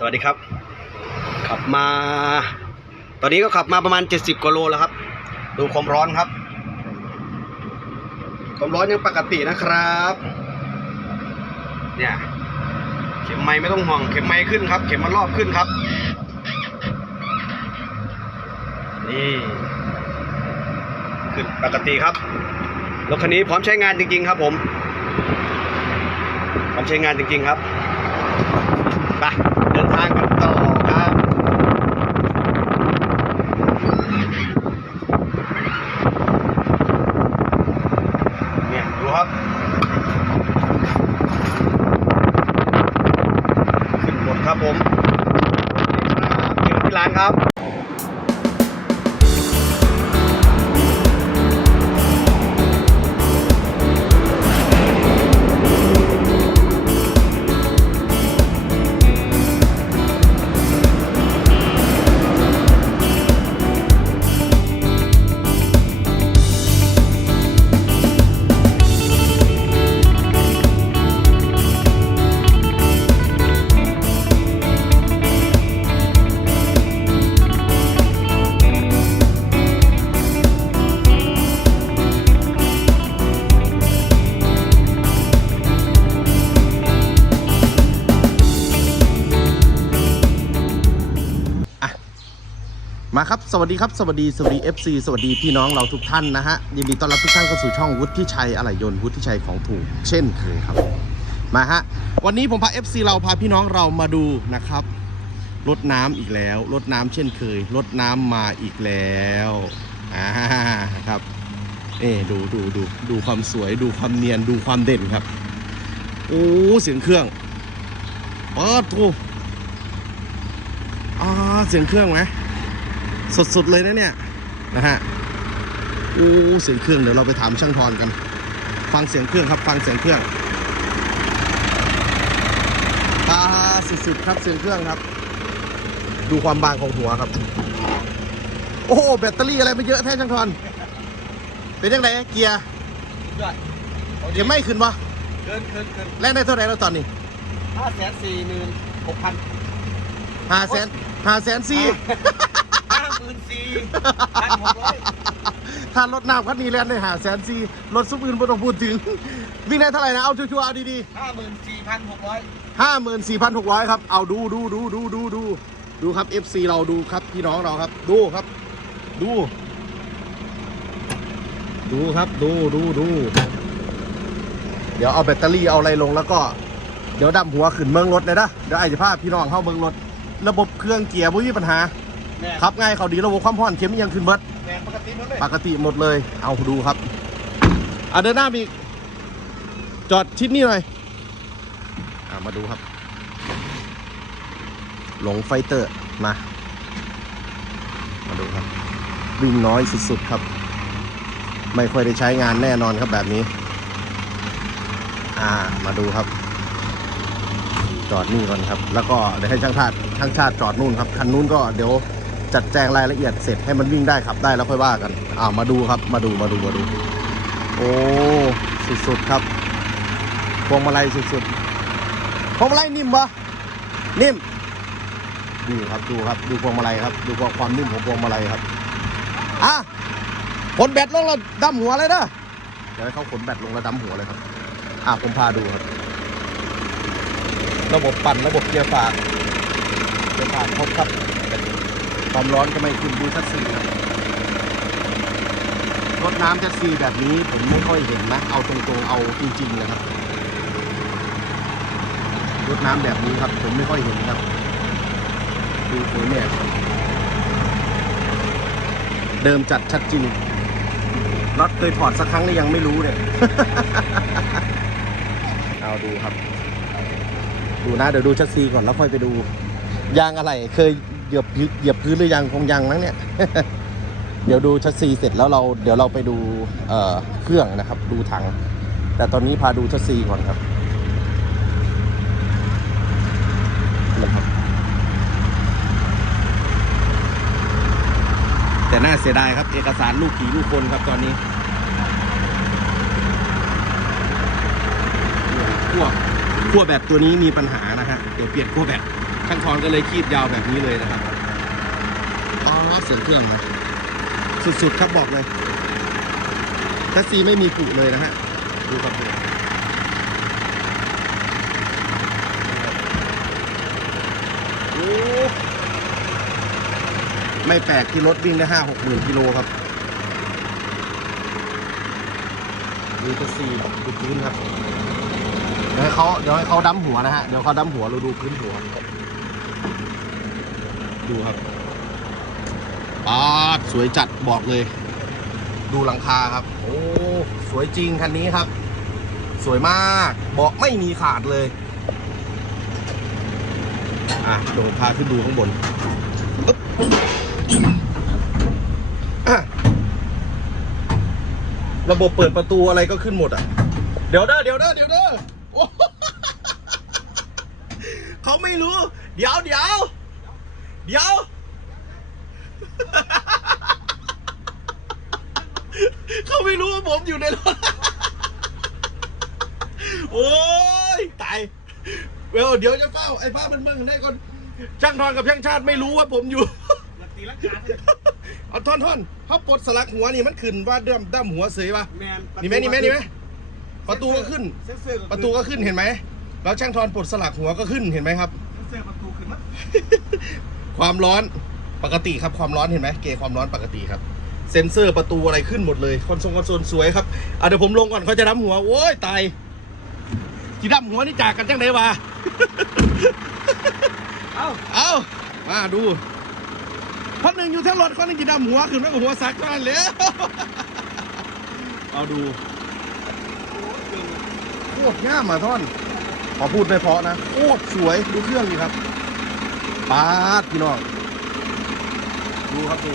สวัสดีครับ ขับมา ตอนนี้ก็ขับมาประมาณ 70กว่าโลแล้วครับ ดูความร้อนครับ ความร้อนยังปกตินะครับ เนี่ย เข็มไม้ไม่ต้องห่วง เข็มไม้ขึ้นครับ เข็มมันรอบขึ้นครับ นี่ ขึ้นปกติครับ รถคันนี้พร้อมใช้งานจริง ๆ ครับผม พร้อมใช้งานจริง ๆ ครับ ไปเดินทางกันต่อครับ เมาครับ สวัสดีครับ สวัสดี สวัสดี FC สวัสดีพี่น้องเราทุกท่านนะฮะ ยินดีต้อนรับทุกท่านเข้าสู่ช่องวุฒิชัยอะไหล่ยนต์วุฒิชัยของถูก เช่นเคยครับ มาฮะ วันนี้ผมพา FC เราพาพี่น้องเรามาดูนะครับรถน้ำอีกแล้วรถน้ำเช่นเคยรถน้ำมาอีกแล้ว อ่า ครับ เอ๊ดูดูดูดูความสวย ดูความเนียน ดูความเด่นครับ โอ้ เสียงเครื่องเปิดโอ้อ่า เสียงเครื่องไหม สดๆเลยนะเนี่ยนะฮะโอ้เสียงเครื่องเดี๋ยวเราไปถามช่างทอนกัน ฟังเสียงเครื่องครับ ฟังเสียงเครื่องตาสุดๆครับเสียงเครื่องครับ ดูความบางของหัวครับ โอ้โหแบตเตอรี่อะไรไม่เยอะแท้ช่างทอนเป็นยังไงเกียร์ด้วยเกียร์ไม่ขึ้นวะเกินเกินเกินแรงได้เท่าไหร่แล้วตอนนี้ห้าแสนสี่หมื่นหกพันห้าแสนห้าแสนสี่ ห้าหมื่นสี่พันหกร้อยถ้ารถน้ำคันนี้แล่นได้หาแสนสี่รถซุปอื่นไม่ต้องพูดถึง วิ่งได้เท่าไหร่นะ เอาชัวร์ๆเอาดีๆห้าหมื่นสี่พันหกร้อยห้าหมื่นสี่พันหกร้อยครับ เอาดูดูดูดูดูดูดูครับ FC เราดูครับพี่น้องเราครับ ดูครับ ดู ดูครับ ดูดูดู เดี๋ยวเอาแบตเตอรี่เอาอะไรลงแล้วก็ เดี๋ยวดำหัวขึ้นเมืองรถเลยนะเดี๋ยวไอ้จะพาพี่น้องเข้าเมืองรถ ระบบเครื่องเกียร์ไม่มีปัญหา แม่ครับง่ายเขาดีระบบความผ่อนเข็มยังขึ้นเบิดแม่ปกติหมดเลยปกติหมดเลย เอาดูครับอะเดินหน้ามีกจอดชิดนี่หน่อยอะมาดูครับ หลงไฟเตอร์มามาดูครับวิ่งน้อยสุดๆครับ ไม่ค่อยได้ใช้งานแน่นอนครับแบบนี้ อ่ามาดูครับ จอดนี่ก่อนครับ แล้วก็เดี๋ยวให้ช่างชาติช่างชาติจอดนู่นครับคันนู้นก็เดี๋ยว จัดแจงรายละเอียดเสร็จให้มันวิ่งได้ขับได้แล้วค่อยว่ากันอ่ามาดูครับมาดูมาดูมาดู โอ้สุดๆครับพวงมาลัยสุดๆพวงมาลัยนิ่มปะนิ่มนี่ครับดูครับดูพวงมาลัยครับ ดูความนิ่มของพวงมาลัยครับอะขนแบตลงแล้วดำหัวเลยนะเดี๋ยวให้เขาขนแบตลงแล้วดำหัวเลยครับอะผมพาดูครับ ระบบปั่นระบบเกียร์ฝากเกียร์ฝากครบครับ ความร้อนก็ไม่ขึ้นดูชัดซีครับรถน้ำชัดซีแบบนี้ผมไม่ค่อยเห็นนะ เอาตรงๆเอาจริงๆนะครับรถน้ำแบบนี้ครับ ผมไม่ค่อยเห็นครับดูสวยเนี่ยเดิมจัดชัดจริงน็อตเคยถอดสักครั้งหรือยังไม่รู้เนี่ย เอาดูครับ ดูนะเดี๋ยวดูชัดซีก่อนแล้วค่อยไปดู ยางอะไรเคย เหยียบเหยียบพื้นหรือยังคงยังมั้งเนี่ย เดี๋ยวดูชัดซีเสร็จแล้วเราเดี๋ยวเราไปดูเเครื่องนะครับ ดูถัง แต่ตอนนี้พาดูชัดซีก่อนครับนะครับ แต่น่าเสียดายครับ เอกสารลูกผีลูกคนครับตอนนี้ขั้วขั้วแบตตัวนี้มีปัญหานะฮะเดี๋ยวเปลี่ยนขั้วแบต ช่างทอนก็เลยคีบยาวแบบนี้เลยนะครับ อ๋อเสียงเครื่องนะสุดๆครับบอกเลยแท็กซี่ไม่มีผุเลยนะฮะ ดูครับดูโอ้ไม่แปลกที่รถวิ่งได้ห้าหกหมื่นกิโลครับดูแท็กซี่ดูพื้นครับ เดี๋ยวให้เขาเดี๋ยวให้เขาดั้มหัวนะฮะ เดี๋ยวเขาดั้มหัวเราดูพื้นหัว ดูครับปาดสวยจัดบอกเลย ดูหลังคาครับ โอ้สวยจริงคันนี้ครับ สวยมากเบาะไม่มีขาดเลย อะเดี๋ยวผมพาขึ้นดูข้างบนอะระบบเปิดประตูอะไรก็ขึ้นหมดอะ เดี๋ยวเด้อเดี๋ยวเด้อเดี๋ยวเด้อเขาไม่รู้ เดี๋ยวเดี๋ยวเดี๋ยวเขาไม่รู้ว่าผมอยู่ในรถ โอ้ยตายเวลเดี๋ยวจะเฝ้าไอ้ฟ้ามันเมืองได้ก่อนช่างทอนกับช่างชาติไม่รู้ว่าผมอยู่ตีลังกาเอาท่อนท่อนเขาปลดสลักหัวนี่มันขึ้นว่าด้ามด้ามหัวเสยปะแมนนี่ไหมนี่ไหมนี่ไหมประตูก็ขึ้นเซ็นเซอร์ประตูก็ขึ้นเห็นไหมแล้วช่างทอนปลดสลักหัวก็ขึ้นเห็นไหมครับ ความร้อนปกติครับความร้อนเห็นไหมเกจความร้อนปกติครับ เซ็นเซอร์ประตูอะไรขึ้นหมดเลยคอนโซลคอนโซลสวยครับอะเดี๋ยวผมลงก่อนเขาจะดำหัวโอ้ยตายจีดำหัวนี่จากกันจังไหนวะเอ้าเอามาดูคนหนึ่งอยู่ทั้งรถคนหนึ่งจีดำหัวขึ้นแล้วก็หัวซักเท่านั้นเลยเอาดูโคตรง่ามมาท่อนขอพูดไม่เพราะนะโคตรสวยดูเครื่องดีครับ ปาดพี่น้อง ดูครับดู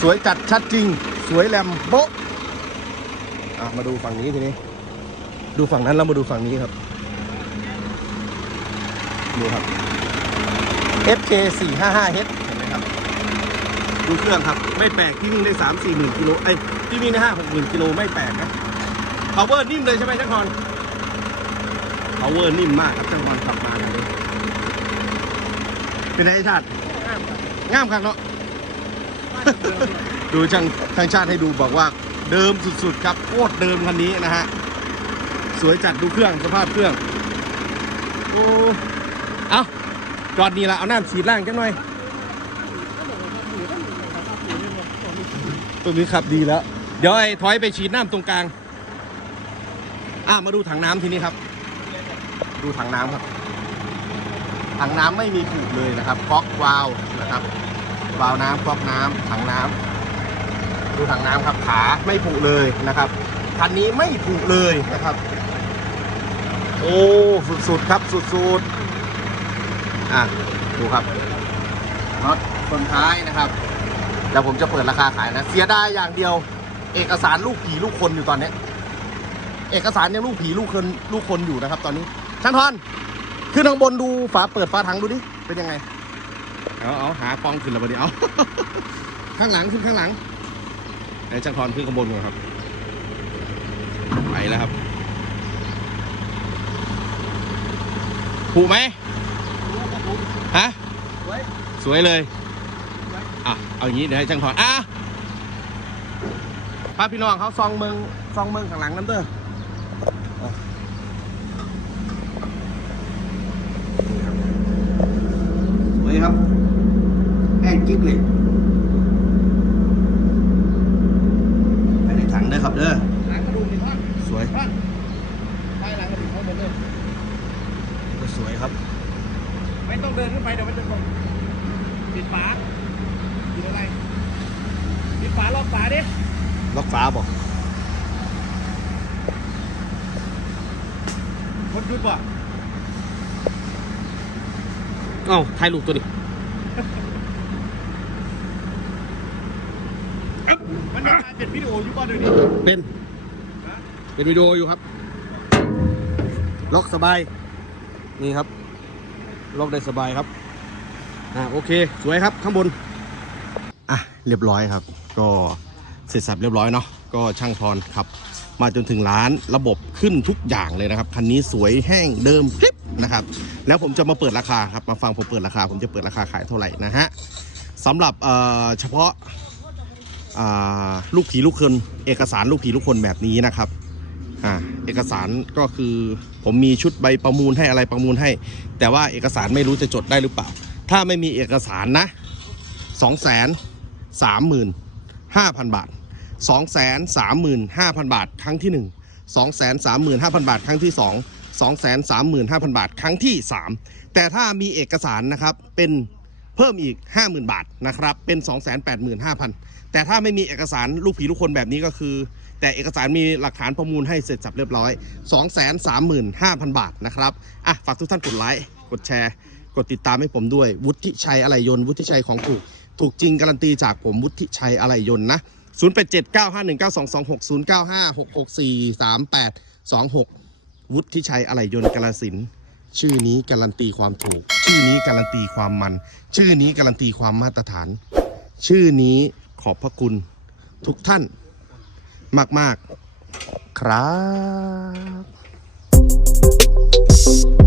สวยจัดชัดจริง สวยแหลมโบ๊ะอะมาดูฝั่งนี้ทีนี้ ดูฝั่งนั้นแล้วมาดูฝั่งนี้ครับ ดูครับ FK 4 5 5 H เห็นไหมครับ ดูเครื่องครับ ไม่แปลกที่วิ่งได้ 3 4หมื่นกิโลไอ้ที่วิ่งได้5 6หมื่นกิโลไม่แปลกนะ power นิ่มเลยใช่ไหมช่างทอน power นิ่มมากครับช่างทอนขับมาแบบนี้ เป็นไงไอ้ชาติงามครับเนาะ ดูช่างช่างชาติให้ดูบอกว่าเดิมสุดๆครับโคตรเดิมคันนี้นะฮะ สวยจัดดูเครื่องสภาพเครื่อง โอ้เอาจอดนี่ละเอาน้ำฉีดล่างจังหน่อยตัวนี้ขับดีแล้ว เดี๋ยวไอ้ถอยไปฉีดน้ำตรงกลาง อะมาดูถังน้ำทีนี้ครับ ดูถังน้ำครับ ถังน้ำไม่มีผูกเลยนะครับก๊อกวาล์วนะครับวาล์วน้ำก๊อกน้ำถังน้ำดูถังน้ำครับขาไม่ผุเลยนะครับคันนี้ไม่ผุเลยนะครับ โอ้สุดๆครับสุดๆอะดูครับน็อตคนท้ายนะครับแล้วผมจะเปิดราคาขายนะเสียดายอย่างเดียว เอกสารลูกผีลูกคนอยู่ตอนเนี้ยเอกสารยังลูกผีลูกคนลูกคนอยู่นะครับ ตอนนี้ช่างทอน ขึ้นข้างบนดูฝาเปิดฝาถังดูดิ เป็นยังไง เอาเอาหาปองขึ้นแล้ววันนี้เอา ข้างหลังขึ้นข้างหลังไหนช่างทอนขึ้นข้างบนก่อนครับ ไปแล้วครับผูกไหมฮะสวยสวยเลย อะ เอาอย่างนี้เดี๋ยวให้ช่างถอนอะพาพี่น้องเขาซองเมืองซองเมืองข้างหลังนั่นเด้ออะนี่ครับ สวยครับ แห้งกิ๊บเลยไปในถังเด้อครับเด้อหลังกระดูกนี่ท่อนสวยท่อนใช่หลังกระดูกเขาหมดเลยก็สวยครับ ไม่ต้องเดินขึ้นไปเดี๋ยวมันจะตกปิดฝาปิดอะไรปิดฝาล็อกฝาดิล็อกฟ้าบอกคนหยุดบ่เอ้าถ่ายรูปตัวนี้ มันจะกลาย เป็นวิดีโออยู่บ่เดี๋ยวนี้เป็น เป็นวิดีโออยู่ครับ ล็อกสบาย นี่ครับ ล็อกได้สบายครับ อ่าโอเค สวยครับข้างบน อะเรียบร้อยครับ ก็เสร็จสับเรียบร้อยเนาะ ก็ช่างทอนครับ มาจนถึงร้านระบบขึ้นทุกอย่างเลยนะครับ คันนี้สวยแห้งเดิมคลิปนะครับ แล้วผมจะมาเปิดราคาครับ มาฟังผมเปิดราคา ผมจะเปิดราคาขายเท่าไหร่นะฮะสำหรับเอ่อเฉพาะอ่า ลูกผีลูกคนเอกสารลูกผีลูกคนแบบนี้นะครับอ่าเอกสารก็คือผมมีชุดใบประมูลให้อะไรประมูลให้ แต่ว่าเอกสารไม่รู้จะจดได้หรือเปล่า ถ้าไม่มีเอกสารนะ2 3 5 0 0 0 บาท 2 3 5 0 0 0 บาท ครั้งที่ 1 2 3 5 0 0 0 บาท ครั้งที่ 2 2 3 5 0 0 0 บาท ครั้งที่ 3 แต่ถ้ามีเอกสารนะครับเป็น พิ่มอีก 50,000 บาทนะครับเป็น 285,000 แต่ถ้าไม่มีเอกสารลูกผีลูกคนแบบนี้ก็คือ แต่เอกสารมีหลักฐานประมูลให้เสร็จสับเรียบร้อย 235,000 บาทนะครับอะฝากทุกท่านกดไลค์กดแชร์ กดติดตามให้ผมด้วย วุฒิชัยอะไหล่ยนวุฒิชัยของถูกถูกจริงการันตีจากผมวุฒิชัยอะไหล่ยนนะ0 8 7 9 5 1 9 2 2 6 0 9 5 6 6 4 3 8 2 6 วุฒิชัยอะไหล่ยนต์กาลสิน ชื่อนี้การันตีความถูก ชื่อนี้การันตีความมัน ชื่อนี้การันตีความมาตรฐาน ชื่อนี้ขอบพระคุณทุกท่านมาก ๆ ครับ